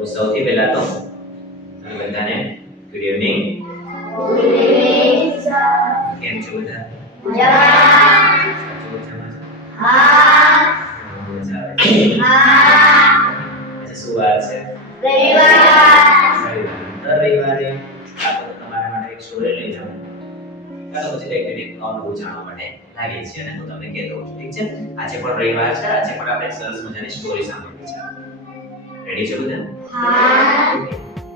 તો સૌથી પહેલા તો બધાને ગુડ ઇવનિંગ. કેમ છો બધા? શું વાર છે? રવિવારે આપણે તમારા માટે એક સ્ટોરી લઈ જાઉં. કાં તો પછી કંઈક નવું જાણવા માટે લાગીએ છીએ અને હું તમને કહેતો હોઉં છું. ઠીક છે? આજે પણ રવિવાર છે. આજે પણ આપણે સરસ મજાની સ્ટોરી સાંભળવી છે. રેડી છો બધા?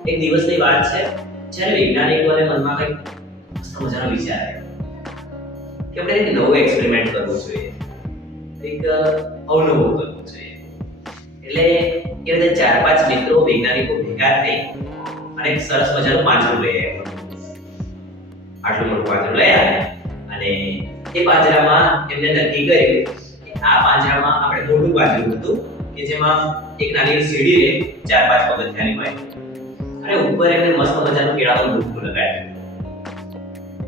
એક દિવસની વાત છે જ્યારે વૈજ્ઞાનિકોને મનમાં કંઈક મસ્ત મજાનો વિચાર આવ્યો કે આપણે એક નવો એક્સપેરિમેન્ટ કરવું જોઈએ, એક અવનવું કરવું જોઈએ. એટલે એ રીતે 4-5 મિત્રો વૈજ્ઞાનિકો ભેગા થઈ અને એક સરસ મજાનું પાંજરું લઈ આવ્યા. આટલું મોટું પાંજરું લઈ આવ્યા અને એ પાંજરામાં એમને નક્કી કર્યું કે આ પાંજરામાં આપણે મોટું પાંજરું હતું કે જેમાં એક નાની સીડી રે 4-5 પગથિયાની હોય અને ઉપર એમને મસ્ત મજાનું કેળાનું ડૂબકું લગાવ્યું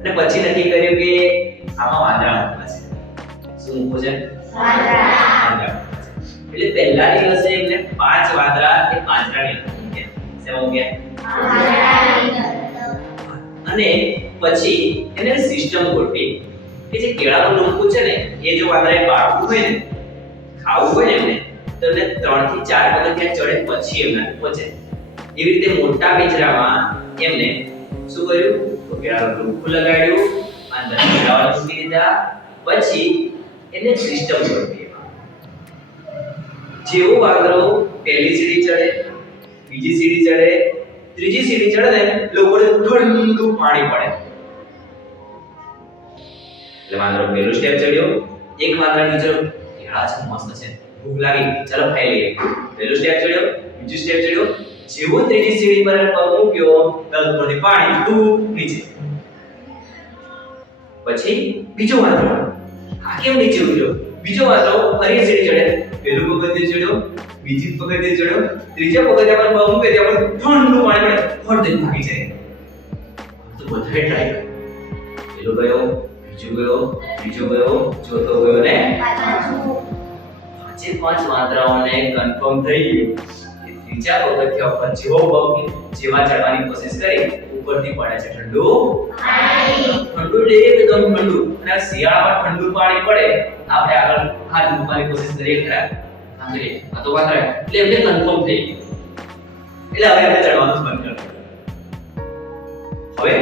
અને પછી નક્કી કર્યું કે આમાં વાંદરા મૂકવા છે. શું મૂકવું છે? વાંદરા. એટલે પહેલા દિવસે એમને 5 વાંદરા એ પાંજરાની અંદર મૂક્યા. શેમાં મૂક્યા? અને પછી એને સિસ્ટમ ગોઠવી કે જે કેળાનું ડૂબકું છે ને એ જો વાંદરાએ પાડવું હોય ને, ખાવું હોય ને એમને, તો એમને 3 થી 4 પગથિયા ચડે પછી એમને પહોંચે. એવી રીતે મોટા પિંજરામાં એમને શું કર્યું? તો કેળાનું ડૂબકું લગાડ્યું, અંદર કેળાઓ મૂકી દીધા, પછી એને સિસ્ટમ ગોઠવી. જેવો વાંદરો પહેલી સીડી ચડે, બીજી સીડી ચડે, ત્રીજી સીડી ચડે ને લોકોને ઠંડુ પાણી પડે. એટલે વાંદરો પહેલું સ્ટેપ ચડ્યો, એક વાંદરા બીજો કેળા છે મસ્ત છે, ભૂખ લાગી, ચાલો ખાઈ લઈએ. પહેલું સ્ટેપ ચડ્યો, બીજું સ્ટેપ ચડ્યો, જેવો ત્રીજી સીડી પર પગ મૂક્યો તરત ઉપરથી પાણી ડૂબ નીચે. પછી બીજો વાંદરો આ કેમ નીચે ઉતર્યો? બીજો વાંદરો ફરી સીડી ચડે, પહેલું પગથિયું ચડ્યો, બીજી પગથિયું ચડ્યો, ત્રીજા પગથિયા પર પગ મૂકે ત્યાં પર ઠંડુ પાણી પડે, ફટ દઈને ભાગી જાય. તો બધાએ ટ્રાય કર્યો. પેલો ગયો, બીજો ગયો, ત્રીજો ગયો, ચોથો ગયો ને પાંચે 5 વાંદરાઓને કન્ફર્મ થઈ ગયું કે ત્રીજા પગથિયા પર જેવો પગ જેવા ચડવાની કોશિશ કરી ઉપરથી પડે છે ઠંડુ પાણી. ઠંડુ એટલે એકદમ ઠંડુ. અને શિયાળામાં ઠંડુ પાણી પડે, આપણે આગળ હાથ મૂકવાની કોશિશ કરીએ ખરા? આ તો વાંદરા એટલે એમને કન્ફર્મ થઈ ગયું. એટલે હવે એમને ચડવાનું બંધ કરી દીધું. હવે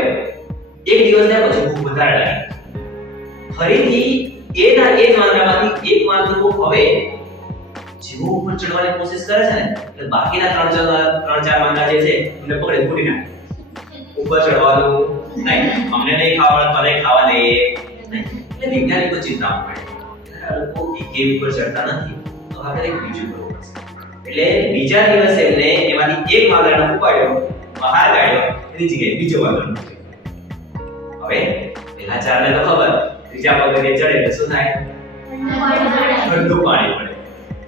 એક દિવસ થયા પછી ભૂખ વધારે લાગી. ફરીથી એ જ વાંદરામાંથી એક વાંદરો હવે જેવો ઉપર ચડવાની કોશિશ કરે છે ને એટલે બાકીના 3-4 વાંદરા જે છે એમને પકડે ફૂટી નાખે. ઉપર ચડવાનું નહીં, અમને નહીં ખાવાનું, તને ખાવા દે નહીં. એટલે વૈજ્ઞાનિકો ચિંતામાં પડે. આ લોકો એક ઉપર ચડતા નથી, તો આપણે એક બીજું કરવું પડશે. એટલે બીજા દિવસે એમને એમાંથી એક વાંદરાને ઉપાડ્યો, બહાર કાઢ્યો, એની જગ્યાએ બીજો વાંદરો મૂક્યો. હવે પેલા 4 ને તો ખબર, ત્રીજા પગથિયે ચડે એટલે શું થાય? ઠંડુ પાણી પડે.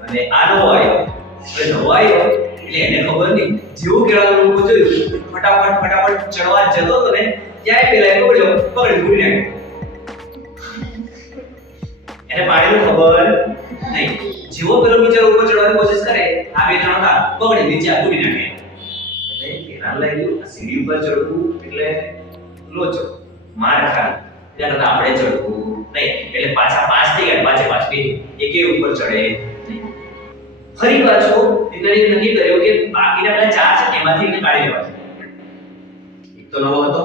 અને આ નવો આવ્યો, એટલે નવો આવ્યો એટલે એને ખબર નહીં, જેવું કેળાનું ડૂબકું જોયું ફટાફટ ચડવા જતો હતો ને ત્યાં પેલા એ પકડી ફૂટી નાખ્યો. એને પાણીનું ખબર નહીં. જેવો પેલો બિચારો ઉપર ચડવાની કોશિશ કરે, આ બે જણા હતા પકડી નીચે ફૂટી નાખે. એટલે કેળાનું લાગ્યું આ સીડી ઉપર ચડવું એટલે લોચો, માર ખાવી. એટલે આપણે ચડવું નહીં. એટલે પાછા 5 થઈ ગયા, પાછે 5 બે એકે ઉપર ચડે નહીં. ફરી પાછો વૈજ્ઞાનિકે નક્કી કર્યો કે બાકીના પેલા 4 છે એમાંથી એને કાઢી લેવા છે. એક તો નવો હતો,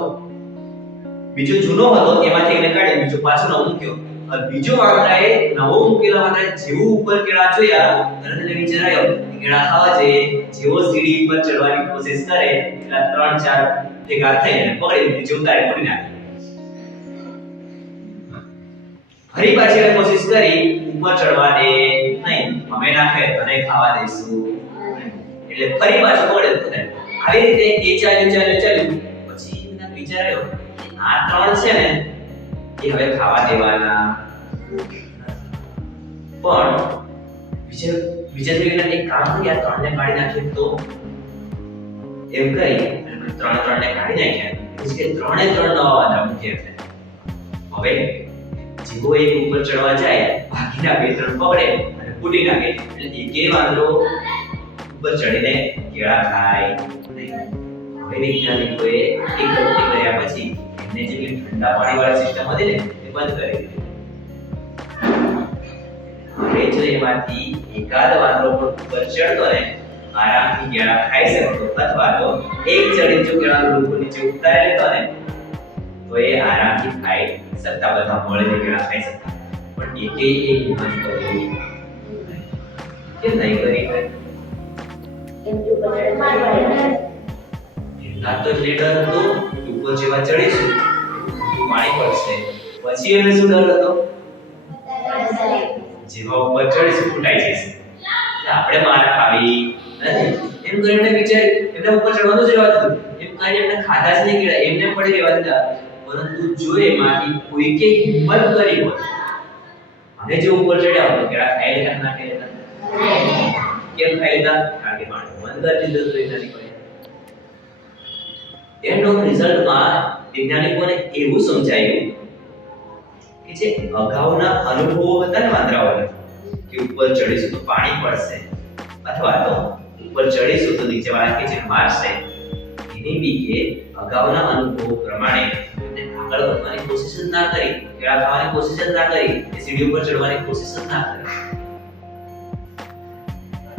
બીજો જૂનો હતો, એમાંથી એને કાઢી, બીજો પાછો નવો મૂક્યો. અને બીજો વાંદરાએ નવો મૂકેલા વાંદરાએ જેવું ઉપર કેળા જોયા તરત એને વિચાર આવ્યો કે કેળા ખાવા છે. જેવો સીડી પર ચડવાની કોશિશ કરે એટલે 3-4 ભેગા થઈ અને પકડી નીચે ઉતારી ફોડી નાખે. ફરી પાછી એને કોશિશ કરી ઉપર ચડવા દે નહીં, અમે નાખે તને ખાવા દઈશું. એટલે ફરી પાછું પડે તો આવી રીતે એ ચાલ્યું. પછી મને વિચાર આવ્યો કે આ 3 છે ને એ હવે ખાવા દેવાના. પણ બીજા દિવસે એક કામ કરી, આ 3 ને કાઢી નાખીએ તો એમ કરી 3 ને કાઢી નાખ્યા. પછી કે 3 નવા વાંદરા મૂક્યા. હવે જેવો એક ઉપર ચડવા જાય, બાકીના 2-3 પકડે અને ફૂટી નાખે. એટલે એકે વાંદરો ઉપર ચડીને કેળા ખાય નહીં. હવે વૈજ્ઞાનિકોએ એક પ્રવૃત્તિ કર્યા પછી એમને જે પેલી ઠંડા પાણીવાળી સિસ્ટમ હતી ને એ બંધ કરી દીધી. હવે જો એમાંથી એકાદ વાંદરો પણ ઉપર ચડતો ને આરામથી કેળા ખાઈ શકતો, અથવા તો એક ચડી જો કેળાનું ડૂબું નીચે ઉતારી લેતો ને તો એ આરામથી ખાઈ શકતા, બધા મળીને કેળા ખાઈ શકતા. પણ એકેય એ હિંમત કરી કેમ નહીં કરી? પહેલા તો લીડર હતો ઉપર જેવા ચડીશું પાણી પડશે, પછી એને શું ડર હતો? જેવા ઉપર ચડીશું ફૂટાઈ જશે, આપણે માર ખાવી નથી એમ કરીને વિચાર એમને ઉપર ચડવાનું જ રહેવા દીધું. એમ કરીને એમને ખાધા જ નહીં કેળા, એમને પડી રહેવા દીધા. પરંતુ જો એમાંથી કોઈકે હિંમત કરી હોય અને જો ઉપર ચડ્યા હોય તો કેળા ખાઈ લેતા ના ખાઈ લેતા? કેમ ખાઈ લેતા? કારણ કે પાણી બંધ કરી દીધું હતું એના લીધે. એન્ડ ઓફ રિઝલ્ટમાં વૈજ્ઞાનિકોને એવું સમજાયું કે જે અગાઉના અનુભવો હતા ને વાંદરાઓના કે ઉપર ચડીશું તો પાણી પડશે, અથવા તો ઉપર ચડીશું તો નીચેવાળા કે જે મારશે, એની બીકે અગાઉના અનુભવો પ્રમાણે એમને આગળ વધવાની કોશિશ જ ના કરી, કેળા ખાવાની કોશિશ જ ના કરી, એ સીડી ઉપર ચડવાની કોશિશ જ ના કરી.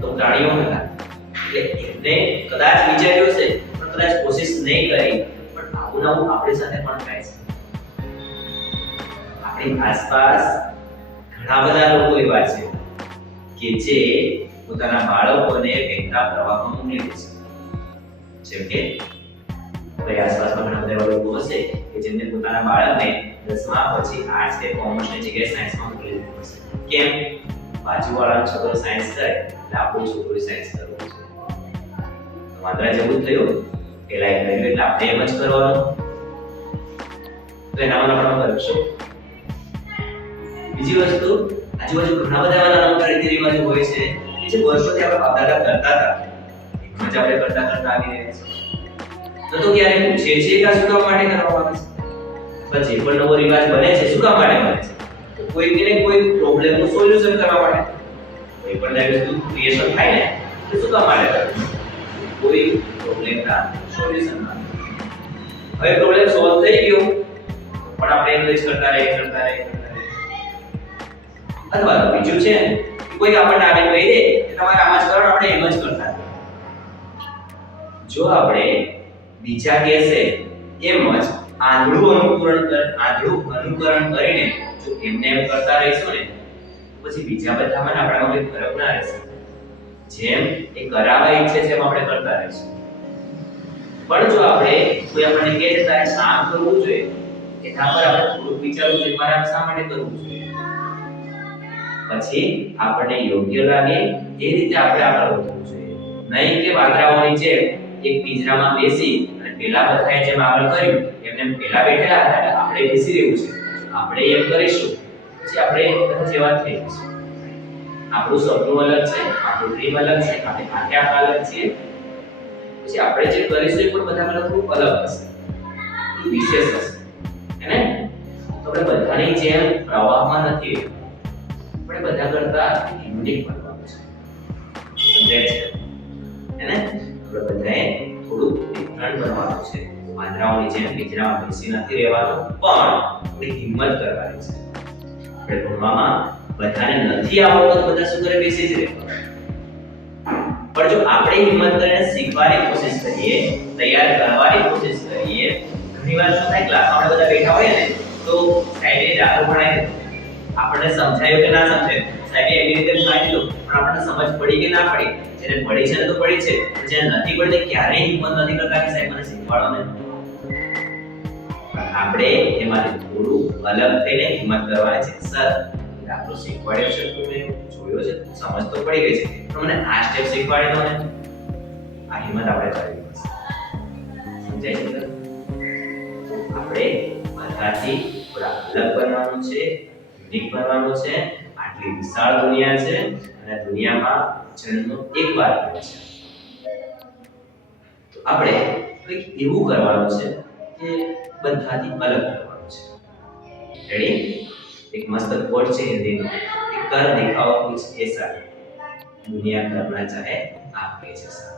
તો પ્રાણીઓ હતા એટલે એમને કદાચ વિચાર્યું હશે પણ કદાચ કોશિશ નહીં કરી. પણ આવું નવું આપણી સાથે પણ થાય છે. આપણી આસપાસ ઘણા બધા લોકો એવા છે કે જે પોતાના બાળકોને વહેતા પ્રવાહમાં મોકલી દે છે. જેમ કે આપણી આસપાસમાં ઘણા બધા એવા લોકો હશે કે જેમને પોતાના બાળકને 10મા પછી આર્ટ્સ કે કોમર્સની જગ્યાએ સાયન્સમાં મોકલી દીધું હશે. કેમ? બાજુવાળાનો છોકરો સાયન્સ કરે એટલે આપણું છોકરો સાયન્સ કરવું છે. વાંદરા જેવું જ થયું, પેલા એક કર્યું એટલે આપણે એમ જ કરવાનું. તો એનામાં આપણે કરશું. બીજી વસ્તુ, આજુબાજુ ઘણા બધા એવા નાના રીતિ રિવાજો હોય છે કે જે વર્ષોથી આપણા બાપ દાદા કરતા હતા, એકમ જ આપણે કરતા આવી રહ્યા છીએ. તો ક્યારે પૂછે છે કે આ શું કામ માટે કરવામાં આવે છે? અથવા જે પણ નવો રિવાજ બને છે શું કામ માટે બને છે? કોઈ કે કોઈ પ્રોબ્લેમનું સોલ્યુશન કરવા માટે. કોઈ પણ નવી વસ્તુ ક્રિએશન થાય ને તો શું કામ માટે કરે? કોઈ પ્રોબ્લેમના સોલ્યુશન માટે. હવે પ્રોબ્લેમ સોલ્વ થઈ ગયો પણ આપણે એમ જ કરતા રહે. અથવા તો બીજું છે કે કોઈ આપણને આવીને કહી દે કે તમારે આમ જ કરો, આપણે એમ જ કરતા રહીએ. જો આપણે બીજા કહેશે એમ જ આંધળું અનુકરણ કરીને જો એમને એમ કરતા રહીશું ને પછી બીજા બધામાં આપણામાં કોઈ ફરક ના રહેશે. જેમ એ કરાવવા ઈચ્છે છે એમ આપણે કરતા રહીશું. પણ જો આપણે કોઈ આપણને કહે છે તારે કામ કરવું જોઈએ, એના પર આપણે થોડુંક વિચારવું જોઈએ મારે આમ શા માટે કરવું જોઈએ, પછી આપણને યોગ્ય લાગે એ રીતે આપણે આગળ વધવું જોઈએ. નહીં કે વાંદરાઓની જેમ એક પિંજરામાં બેસી અને પેલા બધાએ જેમ આગળ કર્યું એમને પેલા બેઠેલા હતા એટલે આપણે બેસી રહેવું છે. આપણે એમ કરીશું પછી આપણે બધા જેવા થઈ જઈશું. આપણું સપનું અલગ છે, આપણું ડ્રીમ અલગ છે, આપણે આંખે અલગ છે. પછી આપણે જે કરીશું એ પણ બધા કરતા થોડું અલગ હશે, વિશેષ હશે. હે ને? તો આપણે બધાની જેમ પ્રવાહમાં નથી, આપણે બધા કરતા યુનિક બનવાનું છે. સમજાય છે? હે ને? આપણે બધાએ થોડું ડિફરન્ટ બનવાનું છે. વાંદરાઓની જેમ પિંજરામાં બેસી નથી રહેવાનું, પણ થોડી હિંમત કરવાની છે. આપણે ભણવામાં બધાને નથી આવડતું તો બધા શું કરે? બેસી જ રહે. પણ જો આપણે હિંમત કરીને શીખવાની કોશિશ કરીએ, તૈયાર કરવાની કોશિશ કરીએ, ઘણીવાર શું થાય ક્લાસમાં આપણે બધા બેઠા હોઈએ ને તો સાહેબે દાખલો ભણાવી આપણને સમજાયું કે ના સમજાયું, સાહેબે એવી રીતે ભણાવી દીધું પણ આપણને સમજ પડી કે ના પડી. જેને પડી છે ને તો પડી છે, જેને નથી પડી તે ક્યારેય હિંમત નથી કરતા કે સાહેબ મને શીખવાડો ને. આપણે એમાંથી થોડું અલગ થઈને હિંમત કરવાની છે. સર દાખલો શીખવાડ્યો છે તો મેં જોયો છે, સમજ તો પડી ગઈ છે, પણ મને આ સ્ટેપ શીખવાડી દો ને. આ હિંમત આપણે કરવી પડશે. સમજાય છે? આપણે બધાથી થોડા અલગ બનવાનું છે, યુનિક બનવાનું છે. આટલી વિશાળ દુનિયા છે અને દુનિયામાં જન્મ એકવાર મળે છે. તો આપણે કંઈક એવું કરવાનું છે કે બધાથી અલગ કરવાનું છે. રેડી? એક મસ્ત કોટ છે હિન્દીનો કે કર દિખાઓ કુછ એસા दुनिया कल्पना चाहे आप कही जैसा।